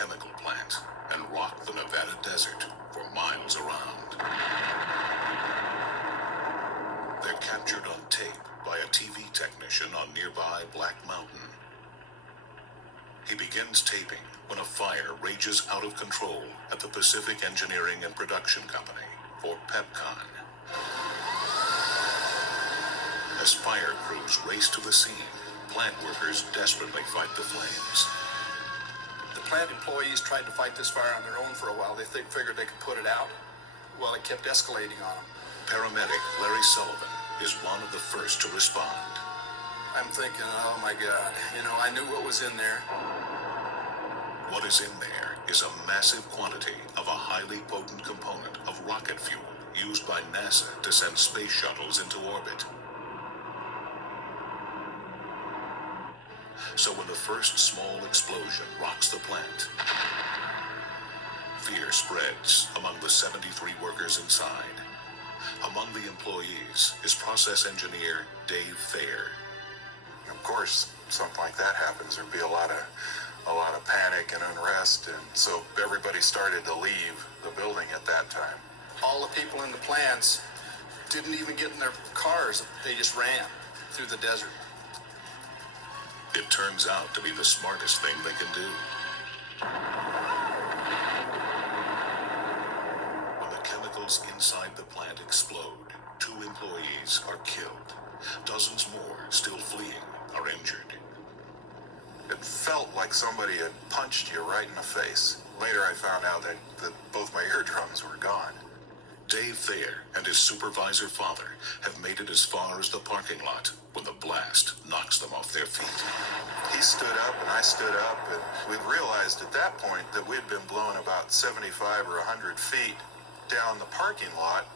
chemical plant and rock the Nevada desert for miles around. They're captured on tape by a TV technician on nearby Black Mountain. He begins taping when a fire rages out of control at the Pacific Engineering and Production Company, or PEPCON. As fire crews race to the scene, plant workers desperately fight the flames. The plant employees tried to fight this fire on their own for a while. They figured they could put it out. Well, it kept escalating on them. Paramedic Larry Sullivan is one of the first to respond. I'm thinking, oh my God, I knew what was in there. What is in there is a massive quantity of a highly potent component of rocket fuel used by NASA to send space shuttles into orbit. So when the first small explosion rocks the plant, fear spreads among the 73 workers inside. Among the employees is process engineer Dave Thayer. Of course, something like that happens, there'd be a lot of panic and unrest, and so everybody started to leave the building at that time. All the people in the plants didn't even get in their cars. They just ran through the desert. It turns out to be the smartest thing they can do. When the chemicals inside the plant explode, 2 employees are killed. Dozens more, still fleeing, are injured. It felt like somebody had punched you right in the face. Later I found out that both my eardrums were gone. Dave Thayer and his supervisor father have made it as far as the parking lot when the blast knocks them off their feet. He stood up and I stood up, and we realized at that point that we'd been blown about 75 or 100 feet down the parking lot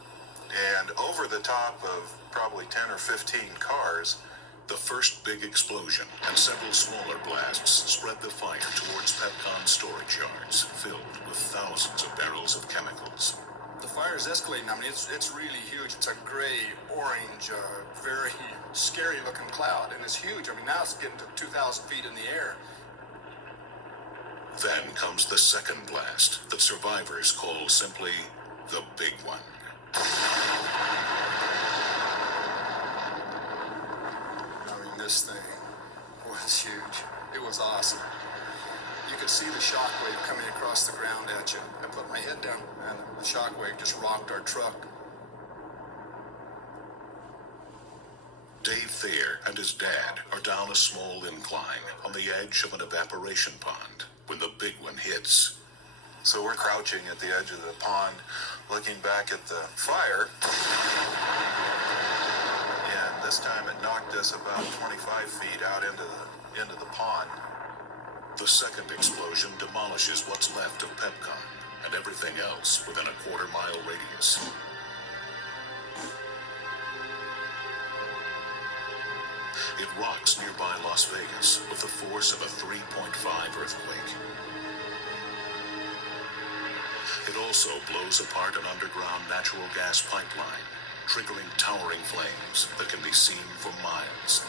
and over the top of probably 10 or 15 cars. The first big explosion and several smaller blasts spread the fire towards PEPCON storage yards filled with thousands of barrels of chemicals. The fire is escalating. I mean, it's really huge. It's a gray, orange, very scary looking cloud, and it's huge. I mean, now it's getting to 2,000 feet in the air. Then comes the second blast that survivors call simply the big one. This thing was huge. It was awesome. You could see the shockwave coming across the ground at you. I put my head down, and the shockwave just rocked our truck. Dave Thayer and his dad are down a small incline on the edge of an evaporation pond when the big one hits. So we're crouching at the edge of the pond, looking back at the fire. This time it knocked us about 25 feet out into the pond. The second explosion demolishes what's left of PEPCON and everything else within a quarter-mile radius. It rocks nearby Las Vegas with the force of a 3.5 earthquake. It also blows apart an underground natural gas pipeline, triggering towering flames that can be seen for miles.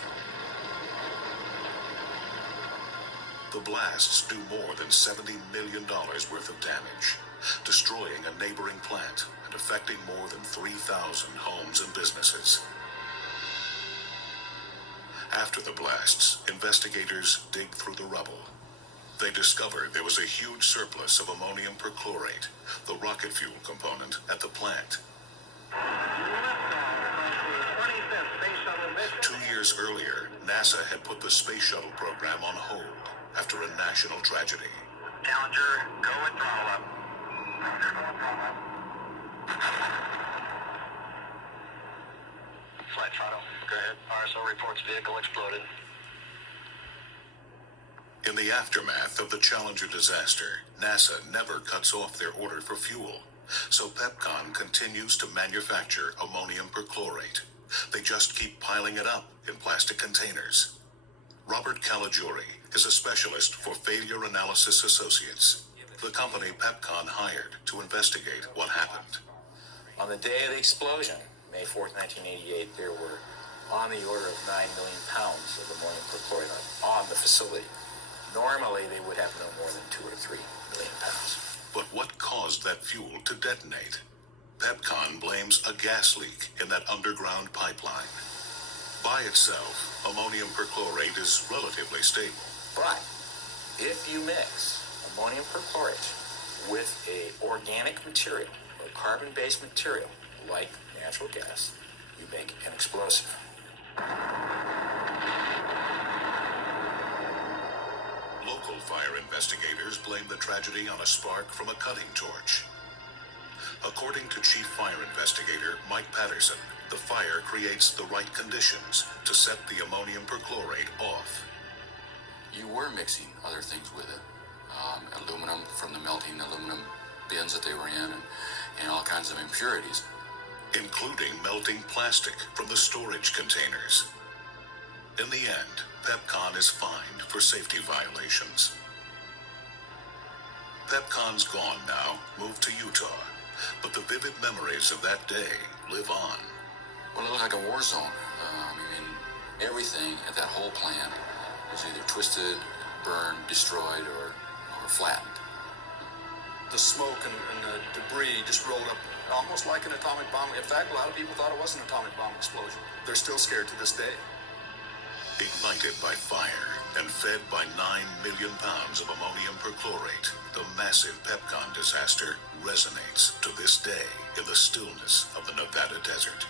The blasts do more than $70 million worth of damage, destroying a neighboring plant and affecting more than 3,000 homes and businesses. After the blasts, investigators dig through the rubble. They discovered there was a huge surplus of ammonium perchlorate, the rocket fuel component at the plant. 2 years earlier, NASA had put the space shuttle program on hold after a national tragedy. Challenger, go with throttle up. Flight throttle, go ahead. RSO reports vehicle exploded. In the aftermath of the Challenger disaster, NASA never cuts off their order for fuel, so PEPCON continues to manufacture ammonium perchlorate. They just keep piling it up in plastic containers. Robert Caligiuri is a specialist for Failure Analysis Associates, the company PEPCON hired to investigate what happened. On the day of the explosion, May 4th, 1988, there were on the order of 9 million pounds of ammonium perchlorate on the facility. 9 Normally, they would have no more than 2 or 3 million pounds. But what caused that fuel to detonate? PEPCON blames a gas leak in that underground pipeline. By itself, ammonium perchlorate is relatively stable. But if you mix ammonium perchlorate with a organic material or carbon-based material like natural gas, you make an explosive. Local fire investigators blame the tragedy on a spark from a cutting torch. According to Chief Fire Investigator Mike Patterson, the fire creates the right conditions to set the ammonium perchlorate off. You were mixing other things with it. Aluminum from the melting aluminum bins that they were in, and all kinds of impurities. Including melting plastic from the storage containers. In the end, PEPCON is fined for safety violations. PEPCON's gone now, moved to Utah, but the vivid memories of that day live on. Well, it looked like a war zone. Everything at that whole plant was either twisted, burned, destroyed, or flattened. The smoke and the debris just rolled up almost like an atomic bomb. In fact, a lot of people thought it was an atomic bomb explosion. They're still scared to this day. Ignited by fire and fed by 9 million pounds of ammonium perchlorate, the massive PEPCON disaster resonates to this day in the stillness of the Nevada desert.